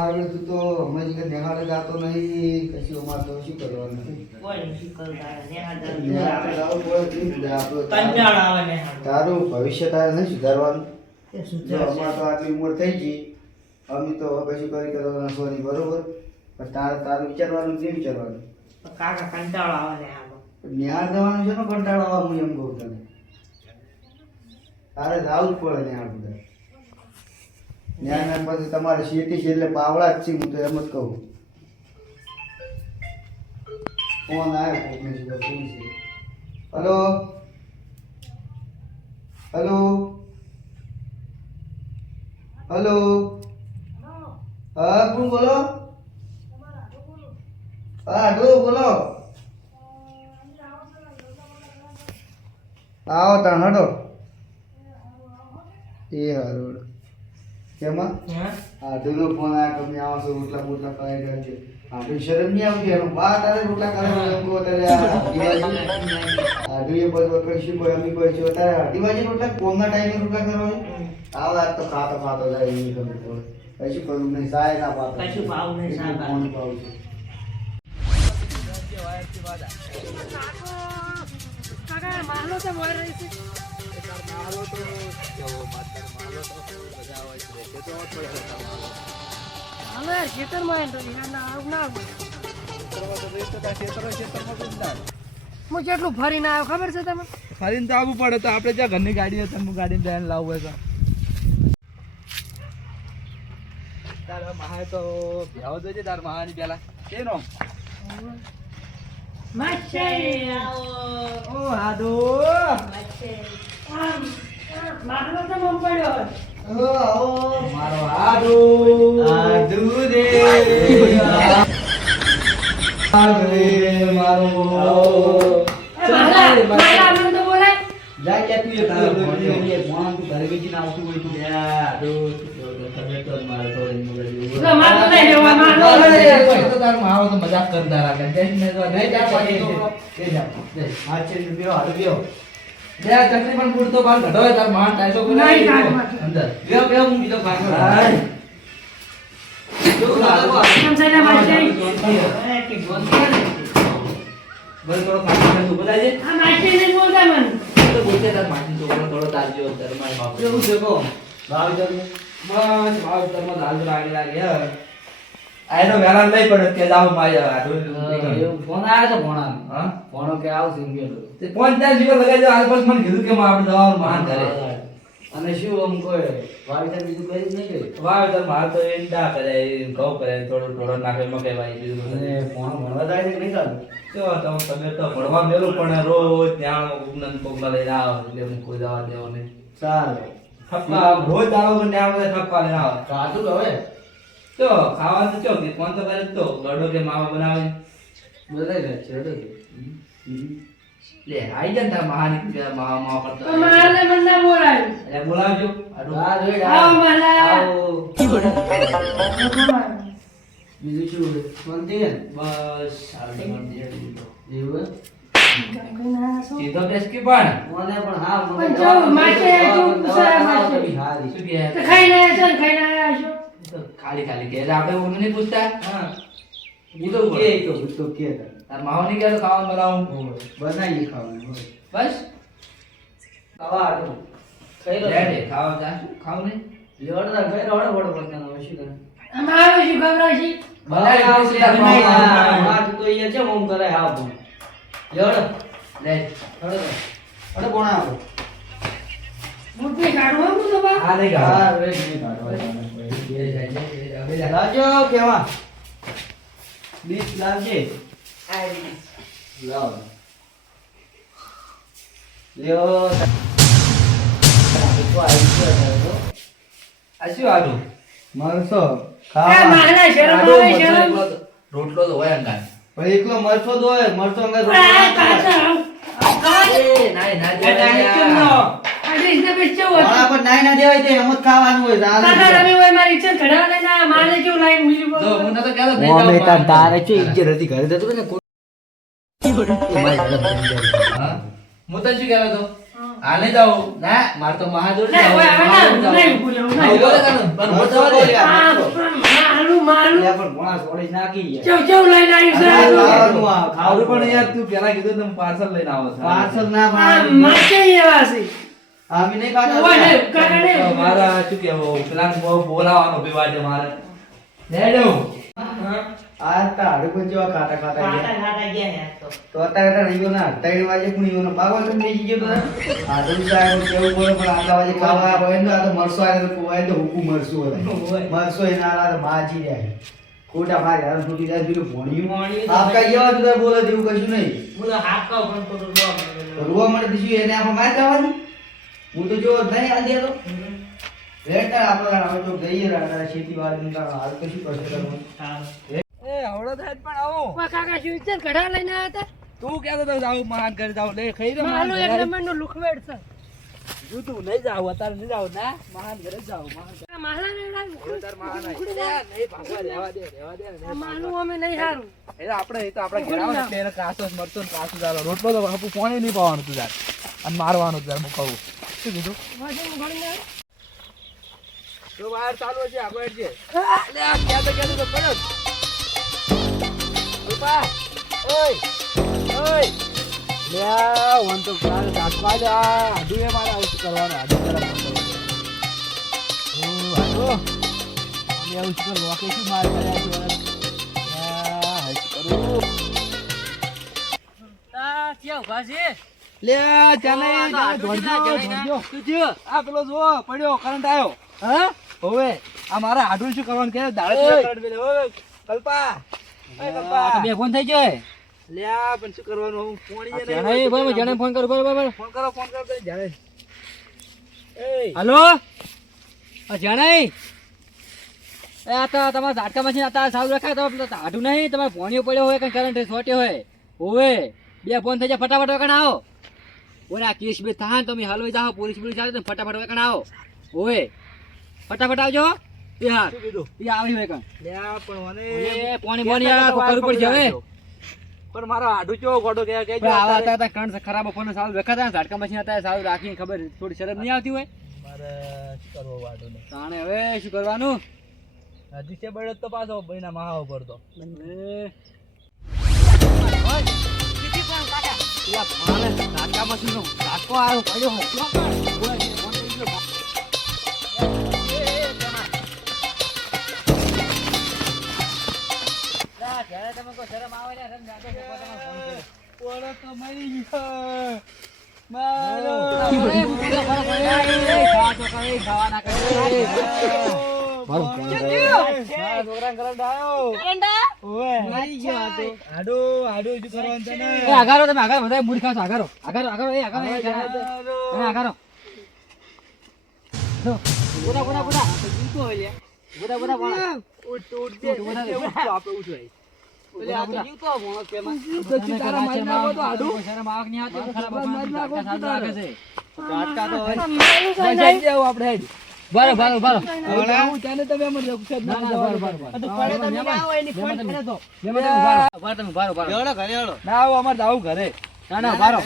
હારું તું તો હમણાં જ નેહાડે જાતો નહીં કશું અમારે તો શું કરવાનું તારું ભવિષ્ય તારે નહીં સુધારવાનું જો અમારે તો આટલી ઉંમર થઈ ગઈ અમે તો હવે કશું કરી કરવાના સોરી બરોબર પણ તારું વિચારવાનું કેમ વિચારવાનું નિહાળ જવાનું છે ને કંટાળો આવે હું એમ કહું તને તારે જવું જ પડે નિહાળ બધા ન્યાય પછી તમારે શેતી છે એટલે પાવડા જ છે હું તો એમ જ કહું ફોન આવ્યો કોકને સીધો ફોન છે હલો હલો હલો હા કોણ બોલો હા આડો બોલો આવો તાણ હડો એ હારું કેમાં આધુનો ફોન આવ્યો તમે આવો છો રોટલા બોટલા કરાવી રહ્યા છે આધુ શરમ નહીં આવતી એનો બા તારે રોટલા કરાવી એમ કહો ત્યારે આધુ એ બધું કરશું કોઈ અમે કોઈ છું અત્યારે અઢી વાગે રોટલા કોમના ટાઈમે રોટલા કરવાની આવો આજ તો ખાતો જાય એની ખબર પડે કશું કરું નહીં સાય ના પાતો કશું ભાવ નહીં સાય ફોન પાવ છે કાકા માલો તો મોર રહી છે માલો તો કેવો માતર માલો તો બધા હોય છે તો થોડો હાલો યાર ખેતર માં તો ના ના હું કેટલું ફરીને આવ્યો ખબર છે તમે ફરીને તો આવવું પડે તો આપણે જ્યાં ઘરની ગાડી હતી હું ગાડીને જઈને લાવવું હોય તો તારા મહાએ તો ભેવો જોજે તારા મહાની પેલા કેનો માછે ઓ હાદો મારો તો મમ પડ્યો મારો હાદો આધુ રે મારો મારા મને તો બોલાય જા કે તું એ તારો ફોન તું ઘરે બેસીને આવતું હોય તું આધુ તમે તો મારે તો ના મારો નહીં રેવા મારો તો તાર મારો તો મજાક કરતા રાખે જઈને તો નહીં જા પાડી એ જા આ છે બેઓ હાલ બેઓ બે ચકરી પણ પૂરતો બાર ઘટોય તાર માર ટાઈસો નહીં કાઢવા. અંદર બેઓ બેઓ હું બીજો ભાગ હાય કેમ છે ને માછે બસ થોડો ખાલી તો બતાજે આ માછે ને બોલતા મને તો બોલતે તાર માટી છોકરો થોડો તારજો તાર માર બાપ કેવું છે કો ભાવ જમે બસ ભાવ તરમાં દાલ લાગે લાગે આયનો વેલા નહીં પડે કે જાવ મારી આડો ફોન આવ્યો તો ભણા હા ભણો કે આવશે એમ કે તે 5-10 જીવો લગાઈ દો આજ બસ મને કીધું કે આપણે દવાનું માન કરે અને શું આમ કોઈ વાવીતર બીજું કઈ જ નહીં કે વાવેતર માર તો એંડા કરે ઘઉં કરે થોડું થોડો નાખે મકે ભાઈ બીજું અને ફોન ભણવા જાય છે કે નહીં ચાલુ જો તમે તો ભણવા મેલું પણ રોજ ત્યાં કોકના લઈને આવો એટલે હું કોઈ જવા દેવો નહીં ચાલે થપ્પા રોજ આવો પણ ત્યાં બધા થપ્પા લઈને આવો ખાધું કે હવે તો ખાવાનું તો ચો કે કોણ તો કરે તો ગળો કે માવા બનાવે બધાય રહે છે એટલે લે આઈ જાય ને તાર મહાની માવા કરતો તો મારને મને ના બોલાય એટલે બોલાવજો આડો આ જોઈ આવો માલા આવો બોલાય બીજું શું શાંતિ હે ને? બસ સારું એવું હે? સીધો બેસ કે પણ મને પણ હા મને પણ દવા જો માથે દવા તું દવા પૂછાય કરાવો માથે. તો બી હારી. શું કે તો ખાઈને આવ્યા છો ને ખાઈને આવ્યા છો ખાલી ખાલી કે આપણે ઓને નહીં પૂછતા હા ઈ તો કે ઈ તો તો કે તારે. તાર માવો નહીં કે ખાવાનું બનાવું બનાવીએ ખાવાનું હોય. બસ ખાવા આટલું. ખાઈ લો. રેડે ખાવા જા ખાવ નહીં લેવડતા ખાઈ લો, હળો હળો કરતા હવે શું કરે? અમારો શું ખબર છે બનાવી આવશે તાર બનાવી માવો. આ તો અહીંયા છે ઓમ કરે હા પણ. લેવડો. લે હળો. હળો કોણ આવો? મોટી કાઢવાનું તો બા આ નહીં હા, ખાવા રેડ નહીં કાઢવા. હવે જા લાવજો કેવા? ડીશ લાવજે. લાવ. લ્યો. આ શું આડું મરસો આ માલા શરમ આવે શરમ રોટલો તો હોય અંગાત પણ એકલો મરસો જ હોય મરસો અંગા આ કાચા એ નાય ના આ ડાયરેક્ટ કેમ નો આ ડીશ ને બેચ ચો પણ પણ નાઈ ના દેવાય તે એમ જ ખાવાનું હોય કાકા રમી હોય મારી ઈચ્છા ઘડા ને ના માલે કેવું લાઈન મિલી જો બોલ હું તો કહેતો નહીં જાવ તારે છે ઇજ્જત હતી ઘરે જતો ને હા હું તો શું કહેતો તો હાલે જાવ ના માર તો મહાજોડ ના કોઈ આવે ના નહીં બોલ્યો નહીં બોલે કાનું પણ હું જવા દે મારું લ્યા પણ મોણા છોડી નાખી યાર. કેવું કેવું લઈને આવી છે આ લોકો? ખાવાનું આ, આવડું ખાવાનું પણ યાર તું પેલા કીધું તમે પાર્સલ લઈને આવો છો. પાર્સલ ના આ પાડે. માકે એવા છે અમે નહીં ખાતા. ઓય ને કાકા ને તો મારા શું કેવું પેલા બોલાવાનો પીવા છે મારે લેડો આ તારે કોઈ જેવા ખાતા ખાતા ગયા. તો અત્યારે ઈયો ના 3 વાગે પણ ઈયો નો પાગલ તો બેસી ગયો તો. આ તો સાહેબ કેવું બોલે પણ આટલા વાગે ખાવા હોય ને આ તો મરસો આવે તો કોવાય તો હુકુ મરસો હોય. મરસો એના આ તો માજી જાય. ખોટા મારે હાલ તૂટી જાય પેલું ભણ્યું. આપ કઈ જવા તો બોલે જેવું કશું નહીં. રોવા માટે દીધું એને આપણે માર જવાનું. હું તો જો નહીં હાલ દે તો. રેટા આપણે હવે તો જઈએ રાડા ખેતીવાડી નું હાલ તો શું કરશે કરવાનું. એ આવડો થાય પણ આવો ઓય કાકા શું છે ઘડા લઈને આયા હતા તું કહેતો તો જાવ મહાન કરી જાવ લે ખાઈ રે માલો એક નંબરનો લુખવેડ છે તું તું નહીં જાવ અત્યારે નહીં જાવ ના મહાન ઘરે જ જાવ મહાન આ માલા ને તાર મહાન નહીં ભાગવા રહેવા દે આ માનું અમે નહીં હારું એટલે આપણે એ તો આપણે ઘેર આવો ને એટલે એને કાસો જ મળતો ને કાસો ચાલો રોટલો તો બાપુ પાણી નહીં પાવાનું તું તાર અને મારવાનું તાર હું કહું શું કીધું વજન ગણીને તો બહાર ચાલુ છે આગળ છે લે આ ક્યાં તો પડ્યો રૂપા ઓય ઓય લે વન તો કાલ કાટવા જા આડુ એ મારે આવું કરવાનું આડુ કરવાનું ઓ આડુ અમે આવું શું કરવા કે શું માર કર્યા છે આ હસ કરું આ ક્યાં ઉભા છે લે ચાલે દોડજો તું જો આ પેલો જો પડ્યો કરંટ આવ્યો હા હોવે આ મારા આડું શું કરવાનું કે દાડે કરંટ બેલે ઓય કલ્પા ઓય કલ્પા બે ફોન થઈ જાય લે આ પણ શું કરવાનું હું ફોન જણાય ભાઈ જણે ફોન કરો બરાબર ફોન કરો કરી જાણે એ હાલો જણાય એ આ તો તમારા ઝાટકા મશીન આ સારું રખાય તો પેલો આઢું નહીં તમારે ભોણિયો પડ્યો હોય કઈ કરંટ છોટ્યો હોય હોવે બે ફોન થઈ જાય ફટાફટ વગણ આવો ઓરે આ કેસ બે થાય તમે હલવાઈ જાઓ પોલીસ પોલીસ આવે તો ફટાફટ વગણ આવો હોવે ફટાફટ આવજો એ હા શું કીધું એ આવી હોય કણ લે આ પણ મને એ પાણી પાણી આ કરવું પડશે હવે પણ મારો આડું ચો ગોડો કે પણ આવા હતા કણ ખરાબ ફોન સારું રખાતા ઝાટકા મશીન હતા સારું રાખીને ખબર થોડી શરમ નહીં આવતી હોય મારે શું કરવું આડું ને તાણે હવે શું કરવાનું હજી છે બળદ તો પાછો ભાઈના માહા ઉપર તો ઝાટકા મશીન નો ઝાટકો આવ્યો પડ્યો તમે કોઈ શરમ આવે ને તો મરી ગયો મારો ખાવાના છોકરા કરંટ આવ્યો ઓએ મરી ગયો આ તો આડું શું કરવાનું તને એ આગારો તમે આગારો બધા મૂડી ખાવ છો આગારો આગારો આગારો એ આગારો એ આગારો જો બોડા બોડા બોડા જીતો હોય બોડા બોડા બોડા ઉઠ ઉઠ દે આપણે ઉઠ ભાઈ ઓલે આ તો જીતો ભણો પેમાં તો ચિતારા મારી નાખો તો આડું શરમ આવક નહીં આવતી ખરાબ ઝાટકા સારું લાગે છે ઝાટકા તો હોય મારું કઈ જઈ જાવ આપણે હેડ બારો બારો બારો હવે હું તને તમે એમ જ રક્ષા ના ના બારો બારો તો પડે તો નહીં આવો એની ફોન કરે તો બારો તમે બારો બારો ના આવો અમાર જાવું ઘરે ના ના બારો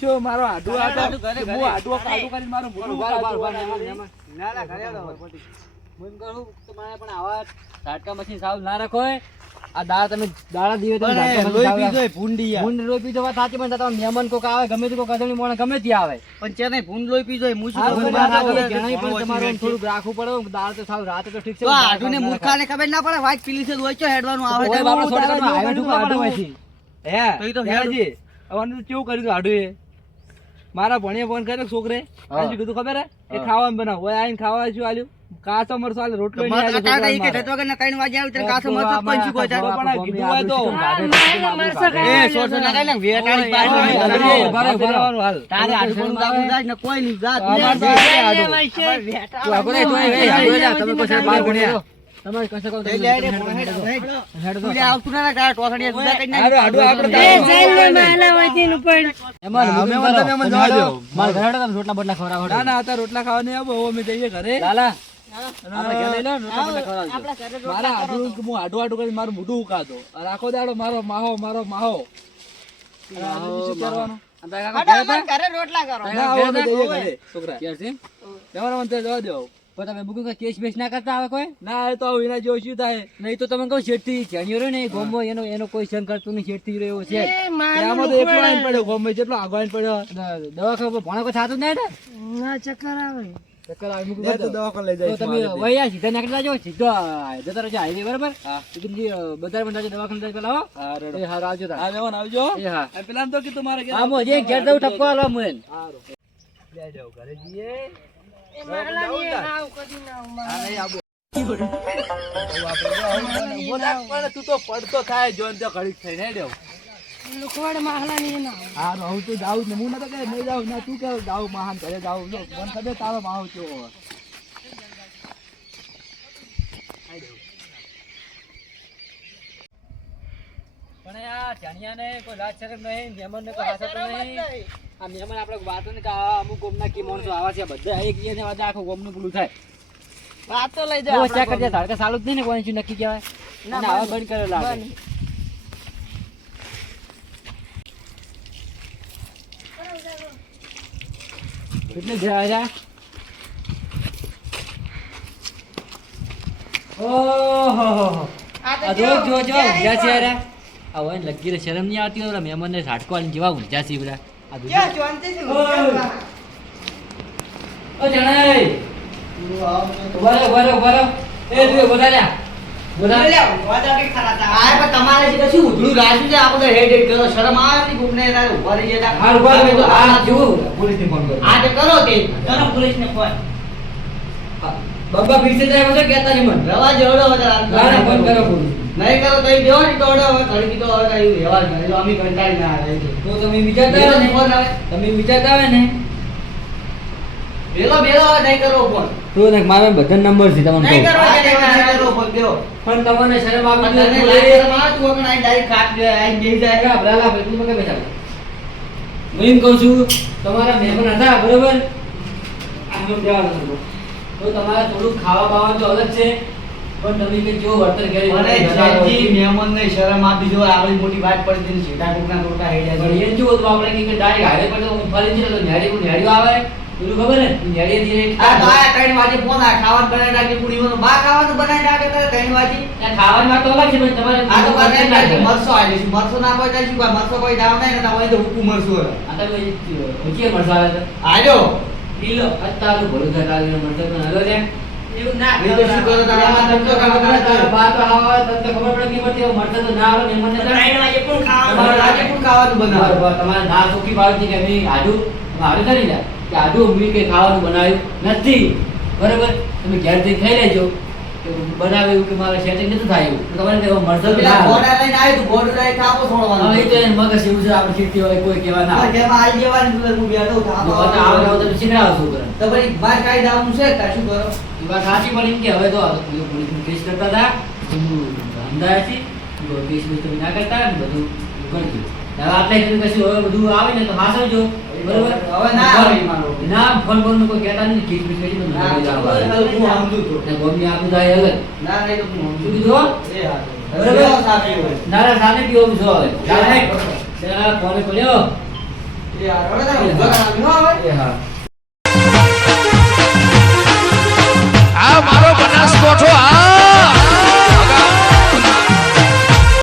શું મારો આડું આ તો હું આડું કાઢું કરીને મારું મોઢું બારો બારો ઉપાડું. બારો ના ના ઘરે આવો મન કહું તમારે પણ આવા ઝાટકા મશીન સાવ ના રાખો આ દાળ તમે દાડા દીવે તમે ઝાટકા મશીન સાવ રાખો. ભૂંડિયા ભૂંડ લોહી પીજો વાત સાચી પણ તમારે મહેમાન કોક આવે ગમે તે કોક અજણી મોણે ગમે તે આવે પણ છે નહીં ભૂંડ લોહી પીજો હું આ તો વાત આગળ જણાવી પણ તમારે આમ થોડુંક રાખવું પડે દાળ તો સાવ રાતે તો ઠીક છે આડુને મૂર્ખાને ખબર ના પડે વાઈટ પીલી છે હોય છે હેડવાનું આવે ઓય બાપા શોર્ટકટમાં હાઈવે ટુ હાઈવે હોય છે. હે તો ઈ તો હેડજી હવે તો કેવું કર્યું તું આડું એ મારા ભણીએ ફોન કર્યો છોકરે આ શું કીધું ખબર હે એ ખાવાનું બનાવ ઓય આઈને ખાવા શું આલ્યું કાચો મરસો આલે રોટલો નહીં આલ્યો છોકરાને મારે. 3 વાગે આવી ત્યારે કાસો મત કોઈ શું કોઈ તો પણ આ કીધું હોય તો બરાબર, બરાબર. હાલ તારે આડું કોનું દાબું જાય ને કોઈ નહીં જાત અમાર તો છે આડું. તું આગળ એ, તું એ, એ, આગળ એ, તમે કોઈ સાહેબ બહાર ભણ્યા. તમારે કશે કહો તમે હેડ દો. આવતું ના તારા ટોસડીયા જુદા કરી આડું આડું આપણે એ જઈને માલા વધી નું પણ એમાં અમે લૂંટી તમે કરો. એમાં જવા દો. મારા ઘરે હેડો, તમે રોટલા બોટલા ખવડાવો. ના ના અત્યારે રોટલા ખાવા નહીં આવો અમે જઈએ ઘરે લાલા, આપણે ઘરે લઈ લો ને, રોટલા બોટલા ખવડાવજો. મારા આડું હું આડું આડું કરીને મારું મોઢું ઉકાતો અને આખો દાડો મારો માહો અને આ બીજું શું કરવાનું? અને તારા કાકા ઘરે હતા? ઘરે રોટલા કરો ના આવો અમે જઈએ ઘરે છોકરા ક્યાં છે? તમારા મને ત્યાં જવા દો પણ તમે મૂકો કે કેસ બેસ ના કરતા આવે કોઈ ના એ તો હવે એના જેવું શું થાય નહીં તો તમે કહો શેઠથી જાણ્યો રહ્યો ને એ ગોમો એનો કોઈ સંગ કરતું નહીં શેઠથી રહ્યો છે એ મારું આમાં તો એકલો આવીને પડ્યો ગમે જેટલો આગળ આવીને પડ્યો દવાખાના ભણા કોઈ થતું જ નહીં ને ના ચક્કર આવે ચક્કર આવી મૂકી એ તો દવાખાને લઈ તો જાય તમે વયા સીધા નાખી લાજો સીધો જતા રહેજો હાઈવે બરાબર તો તમે બધા બંધા દવાખાને લઈ પેલા હા રેડો એ હાર આવજો તાર હા મહેમાન આવજો એ હા આ પેલા તો કીધું મારે હા મો જે ઘેર દઉં ઠપકો હાલવા મુએન સારું લે જાવ ઘરે જઈએ એ માગલાની એ નાવ કદી નાવ હા નહીં આબો પણ તું તો પડતો થાય જોન તો ઘડીક થઈને દેવ લુકવાડ માગલાની એ નાવ હા હું તો જાઉં ને હું નતો કે નહીં જાઉં ના તું કે જાઉં મહાન ઘરે જાઉં જો મન ખબર તારો માવ છો પણ આ જાણ્યાને કોઈ લાજ શરમ નહીં મહેમાનને કોઈ હાસતો નહીં આ મહેમાન આપણે વાતો ને કે આ અમુક ગોમના કી માણસો આવા છે બધા એક ને વાદા આખું ગોમનું પેલું થાય વાતો લઈ જો ચેક કરજે ધાડકા ચાલુ જ નહીં ને કોઈ શું નક્કી કહેવાય ના આવા બંધ કરેલો લાગે કેટલે ગયા છે ઓહો આ જો જો જો ઊંઝા છે યાર આ હોય ને લગી શરમ નહીં આવતી હોય મહેમાનને ઝાટકો આલીને જેવા ઊંઝા છે બધા આ દૂધ ઓ જણાય બરો બરો એ તું બોલા લ્યા તમારે જે કશું ઉધડું રાખ્યું છે આ બધા હેડ હેડ કરો શરમ આવે ને ગુમને તારે ઉભા રહી જતા હાલ ઉભા તો આ જો પોલીસને ફોન કરો આ તે કરો તે કરો પોલીસને ફોન બાબા પીછે જાય બધો કહેતા નહીં મન રવા જોડો હવે ના ફોન કરો પોલીસ નહીં કરો તો દેવો ને તોડો હવે ઘડી તો હવે કઈ વ્યવહાર કરે તો અમે કંટાળી ના આવે તો તમે વિચારતા હોય ને ફોન આવે તમે વિચારતા હોય ને બેલો બેલો હવે નહીં કરો ફોન તો ને મારે બધા નંબર છે તમને નહીં કહું. કરો નહીં કરો ફોન દેવો પણ તમને શરમ આવી તને ગઈ લાગે શરમ આવે તું હવે ડાયરેક્ટ કાટ દે આઈ જઈ જાય બ્રાલા ભાઈ તું મને બેઠા હું એમ કહું છું તમારા મહેમાન હતા બરોબર આમ જવાનું તો તમારે થોડું ખાવા બાવા તો અલગ છે પણ તમે કે જો વર્તન કરી મને જેજી મહેમાન ને શરમ આપી જો આવડી મોટી વાત પડી દે છેટા ટોકના ટોકા હઈ જાય પણ એમ જો તો આપણે કે ડાયરેક્ટ હાઈવે પર તો ફરી જતો ન્યાડી આવે પેલું ખબર ને ન્યાડી ધીરે આ તો આ 3 વાગે ફોન આ ખાવાનું બનાવી નાખી પૂરીઓનો બા ખાવાનું બનાવી નાખે તારે 3 વાગે ત્યાં ખાવાની વાત તો અલગ છે પણ તમારે આ તો બનાવી નાખી મરસો આવી છે મરસો ના કોઈ તારી કોઈ મરસો કોઈ દાવ નહીં ને હોય તો હુકુ મરસો આ તો ઓછી મળશે આવે તો આજો કિલો અત્યારે ભલું થતા મળશે પણ હલો ત્યાં એવું ના એ તો શું કરો તારે આમાં ધંધો કરવા કરે બાર તો આવા તમને ખબર પડે કે પડતી મળશે તો ના આવે મહેમાનને તો 3 વાગે પણ તમારે ખાવાનું આજે પણ ખાવાનું બનાવે બરાબર તમારે ના ચોખ્ખી પાડતી કે મેં આડું કરી જા કે આડું મેં કઈ ખાવાનું બનાવ્યું નથી બરાબર તમે ઘેર જઈને ખાઈ લેજો કે બનાવે એવું કે મારે સેટિંગ નથી થાય એવું તો તમારે તો મળશે તો પેલા ના બોડા લઈને આવી તો બોડ લઈને ખાવો છોડવાનો હવે એ તો એને મગજ એવું છે આપણે શીખતી હોય કોઈ કહેવા ના આવે. જેમાં આવી જવાની અંદર હું બેઠો તો પાછા આવે તો તમે શીખડાવો શું કરે તો ભાઈ બાર કાઈ દાવાનું છે તા શું કરો એ વાત સાચી પણ એમ કે હવે તો પોલીસનું કેસ કરતા હતા અમદાવાદ છે કેસ બેસ તમે ના કરતા ને બધું કરજો હવે આટલે કશું હવે બધું આવે ને તો હાસવજો બરોબર હવે ના આવે મારો ના ફોન ફોન કોઈ કહેતા નહીં કેસ બેસ કરી ના બધું હું સમજુ છું ને ગોમની આપું થાય અલગ ના નહીં તો હું શું કીધું એ હા બરાબર. સાબી હોય ના ના સામે પીવું છો હવે ચાલ ચાલ ફોન પડ્યો એ હા હવે તો ઘર આવ્યો હવે એ હા આ મારો બનાસકોઠો આ